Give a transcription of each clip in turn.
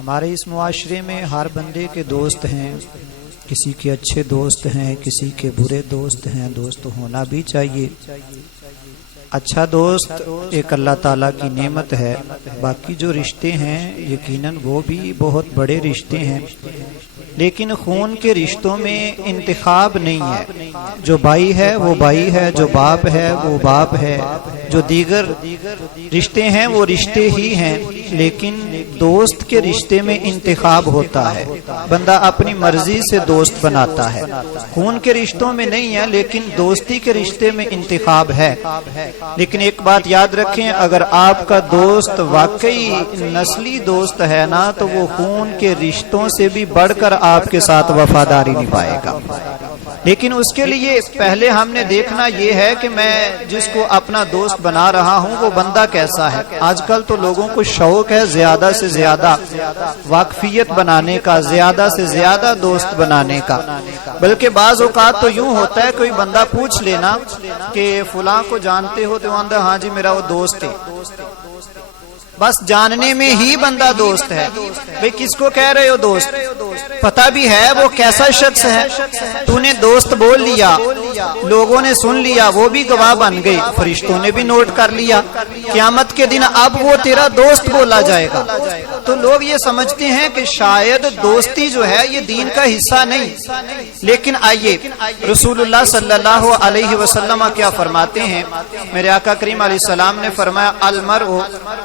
ہمارے اس معاشرے میں ہر بندے کے دوست ہیں، کسی کے اچھے دوست ہیں، کسی کے برے دوست ہیں۔ دوست ہونا بھی چاہیے۔ اچھا دوست ایک اللہ تعالیٰ کی نعمت ہے، باقی جو رشتے ہیں یقیناً وہ بھی بہت بڑے رشتے ہیں، لیکن خون کے رشتوں میں انتخاب نہیں ہے۔ جو بھائی ہے وہ بھائی ہے، جو باپ ہے وہ باپ ہے، جو دیگر رشتے ہیں وہ رشتے ہی ہیں، لیکن دوست کے رشتے میں انتخاب ہوتا ہے۔ بندہ اپنی مرضی سے دوست بناتا ہے۔ خون کے رشتوں میں نہیں ہے، لیکن دوستی کے رشتے میں انتخاب ہے۔ لیکن ایک بات یاد رکھیں، اگر آپ کا دوست واقعی نسلی دوست ہے نا، تو وہ خون کے رشتوں سے بھی بڑھ کر آپ کے ساتھ وفاداری نبھائے گا۔ لیکن اس کے لیے پہلے ہم نے دیکھنا یہ ہے کہ میں جس کو اپنا دوست بنا رہا ہوں وہ بندہ کیسا ہے۔ آج کل تو لوگوں کو شوق ہے زیادہ سے زیادہ واقفیت بنانے کا، زیادہ سے زیادہ دوست بنانے کا، بلکہ بعض اوقات تو یوں ہوتا ہے کوئی بندہ پوچھ لینا کہ فلاں کو جانتے ہو، تو اندر ہاں جی میرا وہ دوست ہے۔ بس جاننے میں ہی بندہ دوست ہے۔ بھئی کس کو کہہ رہے ہو دوست؟ پتہ بھی ہے وہ کیسا شخص ہے، تو نے دوست بول لیا، لوگوں نے سن لیا، وہ بھی گواہ بن گئے، فرشتوں نے بھی نوٹ کر لیا، قیامت کے دن اب وہ تیرا دوست بولا جائے گا۔ تو لوگ یہ سمجھتے ہیں کہ شاید دوستی جو ہے یہ دین کا حصہ نہیں۔ لیکن آئیے رسول اللہ صلی اللہ علیہ وسلم کیا فرماتے ہیں؟ میرے آقا کریم علیہ السلام نے فرمایا المرء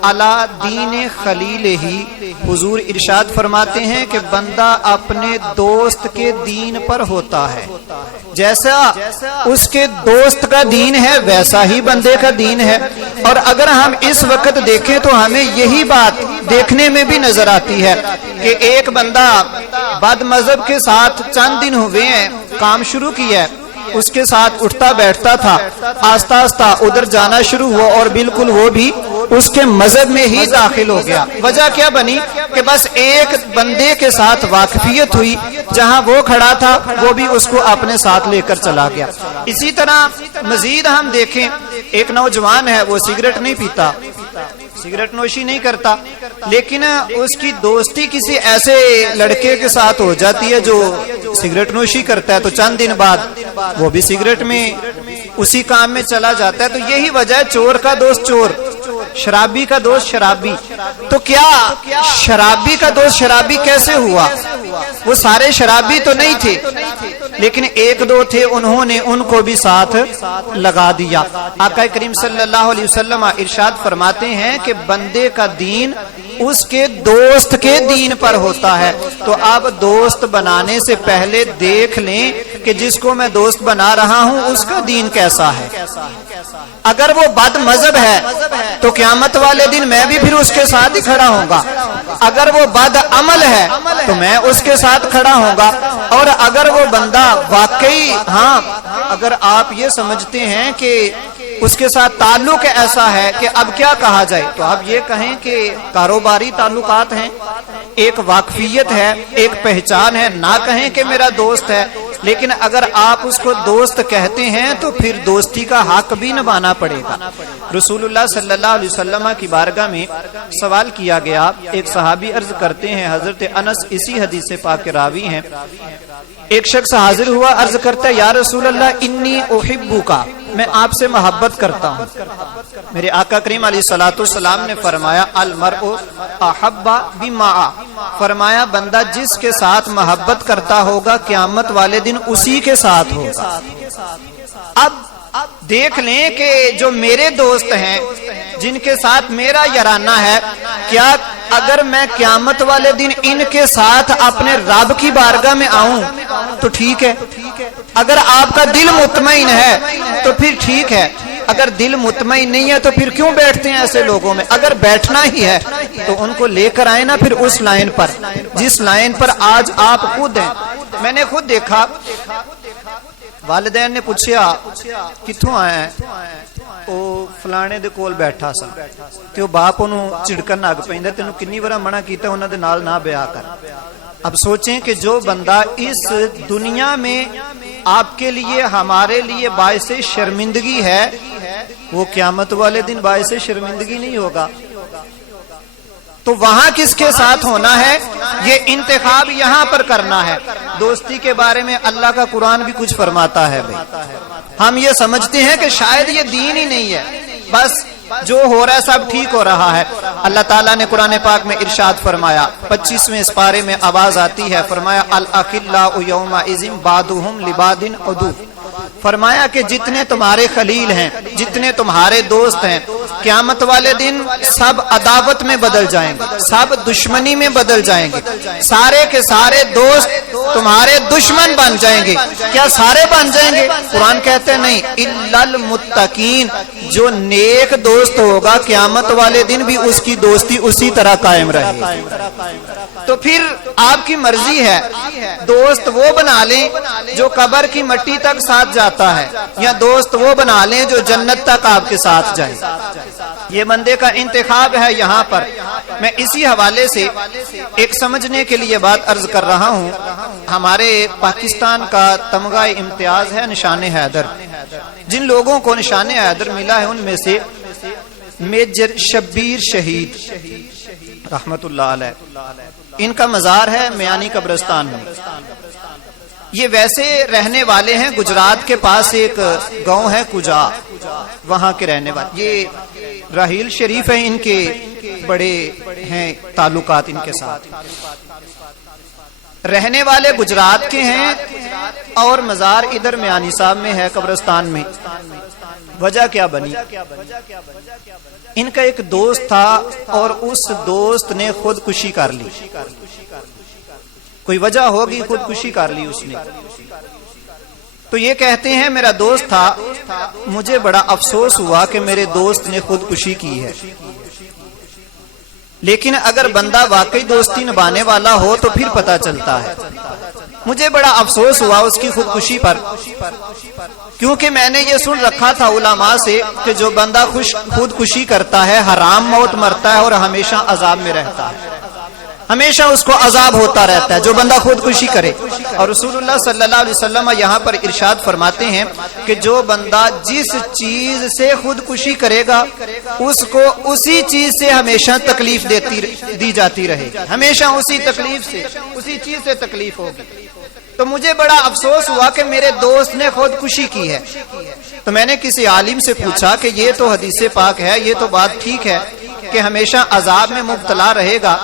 علی دین خلیل ہی۔ حضور ارشاد فرماتے ہیں کہ بندہ اپنے دوست کے دین پر ہوتا ہے۔ جیسا اس کے دوست کا دین ہے ویسا ہی بندے کا دین ہے۔ اور اگر ہم اس وقت دیکھیں تو ہمیں یہی بات دیکھنے میں بھی نظر آتی ہے کہ ایک بندہ بد مذہب کے ساتھ چند دن ہوئے ہیں، کام شروع کیا ہے، اس کے ساتھ اٹھتا بیٹھتا تھا، آہستہ آہستہ ادھر جانا شروع ہوا اور بالکل وہ بھی اس کے مذہب میں ہی داخل ہو گیا۔ وجہ کیا بنی کہ بس ایک بندے کے ساتھ واقفیت ہوئی، جہاں وہ کھڑا تھا وہ بھی اس کو اپنے ساتھ لے کر چلا گیا۔ اسی طرح مزید ہم دیکھیں، ایک نوجوان ہے، وہ سگریٹ نہیں پیتا، سگریٹ نوشی نہیں کرتا، لیکن اس کی دوستی کسی ایسے لڑکے کے ساتھ ہو جاتی ہے جو سگریٹ نوشی کرتا ہے، تو چند دن بعد وہ بھی سگریٹ میں اسی کام میں چلا جاتا ہے۔ تو یہی وجہ ہے چور کا دوست چور، شرابی کا دوست شرابی۔ تو کیا شرابی کا دوست شرابی کیسے ہوا؟ وہ سارے شرابی تو نہیں تھے، لیکن ایک دو تھے، انہوں نے ان کو بھی ساتھ لگا دیا۔ آقا کریم صلی اللہ علیہ وسلم ارشاد فرماتے ہیں کہ بندے کا دین اس کے دوست کے دین پر ہوتا ہے۔ تو آپ دوست بنانے سے پہلے دیکھ لیں کہ جس کو میں دوست بنا رہا ہوں اس کا دین کیسا ہے۔ اگر وہ بد مذہب ہے تو قیامت والے دن میں بھی پھر اس کے ساتھ ہی کھڑا ہوں گا۔ اگر وہ بد عمل ہے تو میں اس کے ساتھ کھڑا ہوں گا۔ اور اگر وہ بندہ واقعی اگر آپ یہ سمجھتے ہیں کہ اس کے ساتھ تعلق ایسا ہے کہ اب کیا کہا جائے، تو آپ یہ کہیں کہ کاروباری تعلقات ہیں، ایک واقفیت ہے، ایک پہچان ہے، نہ کہیں کہ میرا دوست ہے۔ لیکن اگر آپ اس کو دوست کہتے ہیں تو پھر دوستی کا حق بھی نبھانا پڑے گا۔ رسول اللہ صلی اللہ علیہ وسلم کی بارگاہ میں سوال کیا گیا، ایک صحابی عرض کرتے ہیں، حضرت انس اسی حدیث پاک کے راوی ہیں، ایک شخص حاضر ہوا، عرض کرتا ہے یا رسول اللہ انی احبک، میں آپ سے محبت کرتا ہوں۔ میرے آقا کریم علیہ الصلوۃ والسلام نے فرمایا المرء احب بما، فرمایا بندہ جس کے ساتھ محبت کرتا ہوگا قیامت والے دن اسی کے ساتھ ہوگا۔ اب دیکھ لیں کہ جو میرے دوست ہیں، جن کے ساتھ میرا یارانہ ہے، کیا اگر میں قیامت والے دن ان کے ساتھ اپنے رب کی بارگاہ میں آؤں تو ٹھیک ہے، اگر آپ کا دل مطمئن ہے تو پھر ٹھیک ہے، اگر دل مطمئن نہیں ہے تو پھر کیوں بیٹھتے ہیں ایسے لوگوں میں؟ اگر بیٹھنا ہی ہے تو ان کو لے کر آئے نا پھر اس لائن پر جس لائن پر آج آپ خود ہیں۔ میں نے خود دیکھا، والدین نے پوچھا کتھوں آیا ہے، او فلانے دے کول بیٹھا سا، تے او باپ انہوں چڑکن لگ پیندا، تینوں کنی وارا منع کیتا انہاں دے نال نہ بیاہ کر۔ اب سوچیں کہ جو بندہ اس دنیا میں آپ کے لیے ہمارے لیے باعث شرمندگی ہے، وہ قیامت والے دن باعث شرمندگی نہیں ہوگا۔ تو وہاں کس کے ساتھ ہونا ہے یہ انتخاب یہاں پر کرنا ہے۔ دوستی کے بارے میں اللہ کا قرآن بھی کچھ فرماتا ہے بھائی، ہم یہ سمجھتے ہیں کہ شاید یہ دین ہی نہیں ہے، بس جو ہو رہا ہے سب ٹھیک ہو رہا ہے۔ اللہ تعالیٰ نے قرآن پاک میں ارشاد فرمایا، 25ویں اس پارے میں آواز آتی ہے، فرمایا الاخلاء یومئذ بعضهم لبعض عدو، فرمایا کہ جتنے تمہارے خلیل ہیں، جتنے تمہارے دوست ہیں، قیامت والے دن سب عداوت میں بدل جائیں گے، سب دشمنی میں بدل جائیں گے، سارے کے سارے دوست تمہارے دشمن بن جائیں گے۔ کیا سارے بن جائیں گے؟ قرآن کہتے ہیں نہیں، الا المتقین، جو نیک دوست ہوگا قیامت والے دن بھی اس کی دوستی اسی طرح قائم رہے گی۔ تو پھر آپ کی مرضی ہے، دوست وہ بنا لیں جو قبر کی مٹی تک ساتھ جاتا ہے، یا دوست وہ بنا لیں جو جنت تک آپ کے ساتھ جائے۔ یہ بندے کا انتخاب ہے یہاں پر۔ میں اسی حوالے سے ایک سمجھنے کے لیے بات عرض کر رہا ہوں۔ ہمارے پاکستان کا تمغہ امتیاز ہے نشان حیدر۔ جن لوگوں کو نشان حیدر ملا ہے ان میں سے میجر شبیر شہید رحمت اللہ علیہ، ان کا مزار ہے میانی قبرستان میں۔ یہ ویسے رہنے والے ہیں گجرات کے پاس ایک گاؤں ہے کجا، وہاں کے رہنے والے۔ یہ راحیل شریف ہیں، ان کے بڑے ہیں تعلقات ان کے ساتھ، رہنے والے گجرات کے ہیں اور مزار ادھر میانی صاحب میں ہے قبرستان میں۔ وجہ کیا بنی؟ ان کا ایک دوست تھا اور اس دوست نے خودکشی کر لی، کوئی وجہ ہوگی خودکشی کر لی اس نے۔ تو یہ کہتے ہیں میرا دوست تھا، مجھے بڑا افسوس ہوا کہ میرے دوست نے خودکشی کی ہے، لیکن اگر بندہ واقعی دوستی نبھانے والا ہو تو پھر پتہ چلتا ہے۔ مجھے بڑا افسوس ہوا اس کی خودکشی پر، کیونکہ میں نے یہ سن رکھا تھا علماء سے کہ جو بندہ خودکشی کرتا ہے حرام موت مرتا ہے اور ہمیشہ عذاب میں رہتا ہے، ہمیشہ اس کو عذاب ہوتا رہتا ہے جو بندہ خودکشی کرے۔ اور رسول اللہ صلی اللہ علیہ وسلم یہاں پر ارشاد فرماتے ہیں کہ جو بندہ جس چیز سے خودکشی کرے گا اس کو اسی چیز سے ہمیشہ تکلیف دی جاتی رہے گی، ہمیشہ اسی تکلیف سے، اسی چیز سے تکلیف ہوگی۔ تو مجھے بڑا افسوس ہوا کہ میرے دوست نے خودکشی کی ہے۔ تو میں نے کسی عالم سے پوچھا کہ یہ تو حدیث پاک ہے، یہ تو بات ٹھیک ہے کہ ہمیشہ عذاب میں مبتلا رہے گا،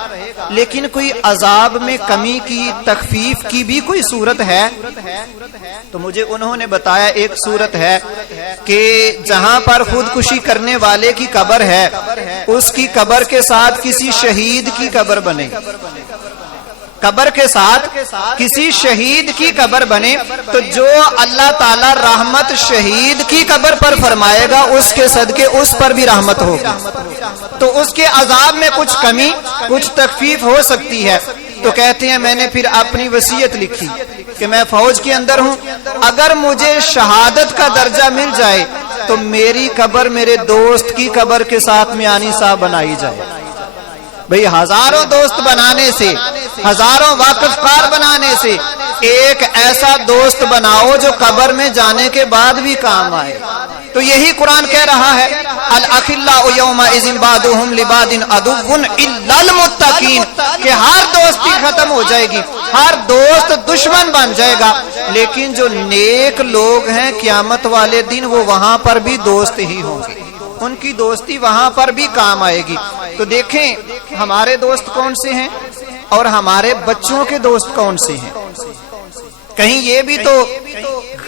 لیکن کوئی عذاب میں کمی کی، تخفیف کی بھی کوئی صورت ہے؟ تو مجھے انہوں نے بتایا ایک صورت ہے کہ جہاں پر خودکشی کرنے والے کی قبر ہے اس کی قبر کے ساتھ کسی شہید کی قبر بنے، قبر کے ساتھ کسی شہید کی قبر بنے، تو جو اللہ تعالی رحمت شہید کی قبر پر فرمائے گا اس کے صدقے اس پر بھی رحمت ہوگی، تو اس کے عذاب میں کچھ کمی، کچھ تخفیف ہو سکتی ہے۔ تو کہتے ہیں میں نے پھر اپنی وصیت لکھی کہ میں فوج کے اندر ہوں، اگر مجھے شہادت کا درجہ مل جائے تو میری قبر میرے دوست کی قبر کے ساتھ میانی صاحب بنائی جائے۔ بھئی ہزاروں دوست بنانے سے، ہزاروں واقف کار بنانے سے ایک ایسا دوست بناؤ جو قبر میں جانے کے بعد بھی کام آئے۔ تو یہی قرآن کہہ رہا ہے الاخلاء یومئذ بعضهم لبعض عدو الا المتقین، کہ ہر دوستی ختم ہو جائے گی، ہر دوست دشمن بن جائے گا، لیکن جو نیک لوگ ہیں قیامت والے دن وہ وہاں پر بھی دوست ہی ہوں گے، ان کی دوستی وہاں پر بھی کام آئے گی۔ تو دیکھیں ہمارے دوست کون سے ہیں اور ہمارے بچوں کے دوست کون سے ہیں۔ کہیں یہ بھی تو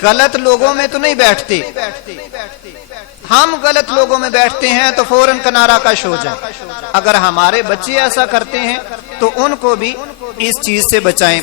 غلط لوگوں میں تو نہیں بیٹھتے، ہم غلط لوگوں میں بیٹھتے ہیں تو فوراً کنارہ کش ہو جائیں۔ اگر ہمارے بچے ایسا کرتے ہیں تو ان کو بھی اس چیز سے بچائیں۔